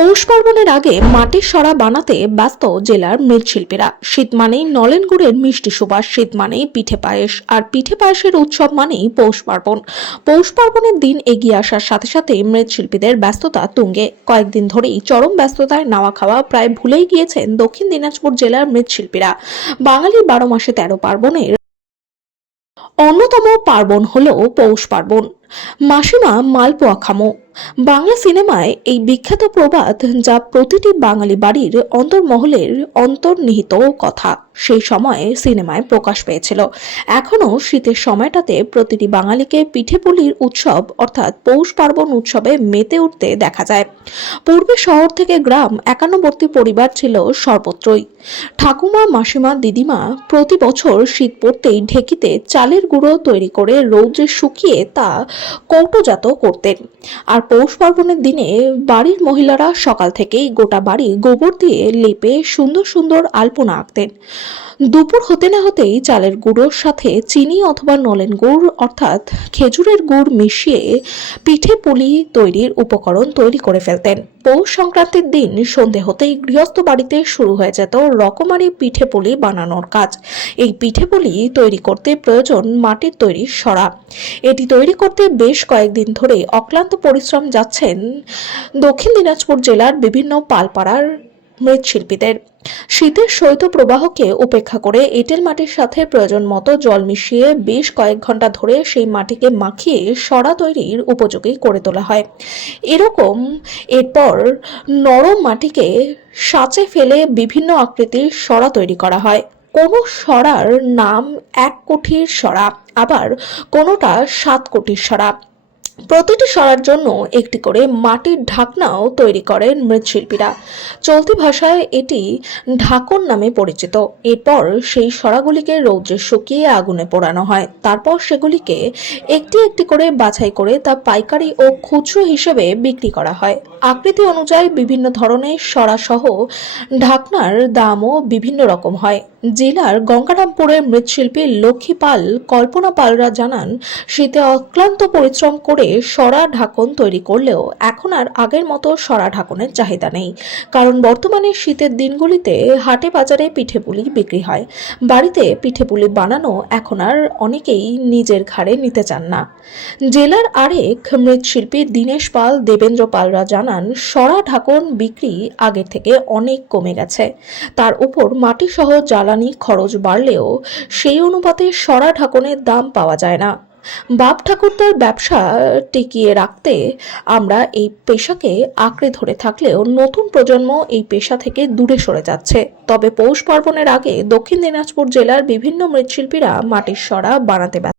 পৌষ পার্বণের আগে মাটির সরা বানাতে ব্যস্ত জেলার মৃৎশিল্পীরা। শীত মানেই নলেন গুড়ের মিষ্টি সুবাস, শীত মানেই পিঠে পায়েস, আর পিঠে পায়েসের উৎসব মানেই পৌষ পার্বণ। পৌষ পার্বণের দিন এগিয়ে আসার সাথে সাথে মৃৎশিল্পীদের ব্যস্ততা তুঙ্গে। কয়েকদিন ধরেই চরম ব্যস্ততায় নাওয়া খাওয়া প্রায় ভুলেই গিয়েছেন দক্ষিণ দিনাজপুর জেলার মৃৎশিল্পীরা। বাঙালির বারো মাসে তেরো পার্বণের অন্যতম পার্বণ হল পৌষ পার্বণ। মাসিমা মালপোয়া খামো। বাংলা সিনেমায় এই বিখ্যাত প্রবাদ যা প্রতিটি বাঙালি বাড়ির অন্তর্মহলের অন্তর্নিহিত কথা, সেই সময়ে সিনেমায় প্রকাশ পেয়েছিল। এখনও শীতের সময়টাতে প্রতিটি বাঙালিকে পিঠেপুলির উৎসব অর্থাৎ পৌষ পার্বণ উৎসবে মেতে উঠতে দেখা যায়। পূর্বে শহর থেকে গ্রাম একান্নবর্তী পরিবার ছিল সর্বত্রই। ঠাকুমা, মাসিমা, দিদিমা প্রতি বছর শীত পড়তেই ঢেকিতে চালের গুঁড়ো তৈরি করে রৌদ্রে শুকিয়ে তা কৌটোজাত করতেন। আর পৌষ পার্বণের দিনে বাড়ির মহিলারা সকাল থেকেই গোটা বাড়ি গোবর দিয়ে লেপে সুন্দর সুন্দর আলপনা আঁকতেন। দুপুর হতে না হতেই চালের গুঁড়োর সাথে চিনি অথবা নলেন গুড় অর্থাৎ খেজুরের গুড় মিশিয়ে পিঠে পুলি তৈরির উপকরণ তৈরি করে ফেলতেন। পৌষ সংক্রান্তির দিন সন্ধে হতেই গৃহস্থ বাড়িতে শুরু হয়ে যেত রকমারি পিঠে পুলি বানানোর কাজ। এই পিঠে পুলি তৈরি করতে প্রয়োজন মাটির তৈরি সরা। এটি তৈরি করতে বেশ কয়েকদিন ধরে অক্লান্ত পরিশ্রম যাচ্ছেন দক্ষিণ দিনাজপুর জেলার বিভিন্ন পালপাড়ার মৃৎশিল্পীদের। শীতের শৈত্য প্রবাহকে উপেক্ষা করে এঁটেল মাটির সাথে প্রয়োজন মতো জল মিশিয়ে বেশ কয়েক ঘণ্টা ধরে সেই মাটিকে মাখিয়ে সরা তৈরির উপযোগী করে তোলা হয়। এরকম এরপর নরম মাটিকে সাঁচে ফেলে বিভিন্ন আকৃতির সরা তৈরি করা হয়। কোনো সরার নাম এক কোঠির সরা, আবার কোনোটা সাত কোটির সরা। প্রতিটি সরার জন্য একটি করে মাটির ঢাকনাও তৈরি করেন মৃৎশিল্পীরা। চলতি ভাষায় এটি ঢাকন নামে পরিচিত। এরপর সেই সরাগুলিকে রৌদ্রে শুকিয়ে আগুনে পোড়ানো হয়। তারপর সেগুলিকে একটি একটি করে বাছাই করে তা পাইকারি ও খুচরো হিসেবে বিক্রি করা হয়। আকৃতি অনুযায়ী বিভিন্ন ধরনের সরাসহ ঢাকনার দামও বিভিন্ন রকম হয়। জেলার গঙ্গারামপুরের মৃৎশিল্পী লক্ষ্মী পাল, কল্পনা পালরা জানান, শীতে অক্লান্ত পরিশ্রম করে সরা ঢাকন তৈরি করলেও এখন আর আগের মতো সরা ঢাকনের চাহিদা নেই। কারণ বর্তমানে শীতের দিনগুলিতে হাটে বাজারে পিঠেপুলি বিক্রি হয়। বাড়িতে পিঠেপুলি বানানো এখন আর অনেকেই নিজের ঘাড়ে নিতে চান না। জেলার আরেক মৃৎশিল্পী দীনেশ পাল, দেবেন্দ্র পালরা জানান, সরা ঢাকন বিক্রি আগের থেকে অনেক কমে গেছে। তার উপর মাটিসহ জ্বালানি খরচ বাড়লেও সেই অনুপাতে সরা ঢাকনের দাম পাওয়া যায় না। বাপ ঠাকুরদার ব্যবসা টিকিয়ে রাখতে আমরা এই পেশাকে আঁকড়ে ধরে থাকলেও নতুন প্রজন্ম এই পেশা থেকে দূরে সরে যাচ্ছে। তবে পৌষ পার্বণের আগে দক্ষিণ দিনাজপুর জেলার বিভিন্ন মৃৎশিল্পীরা মাটির সরা বানাতে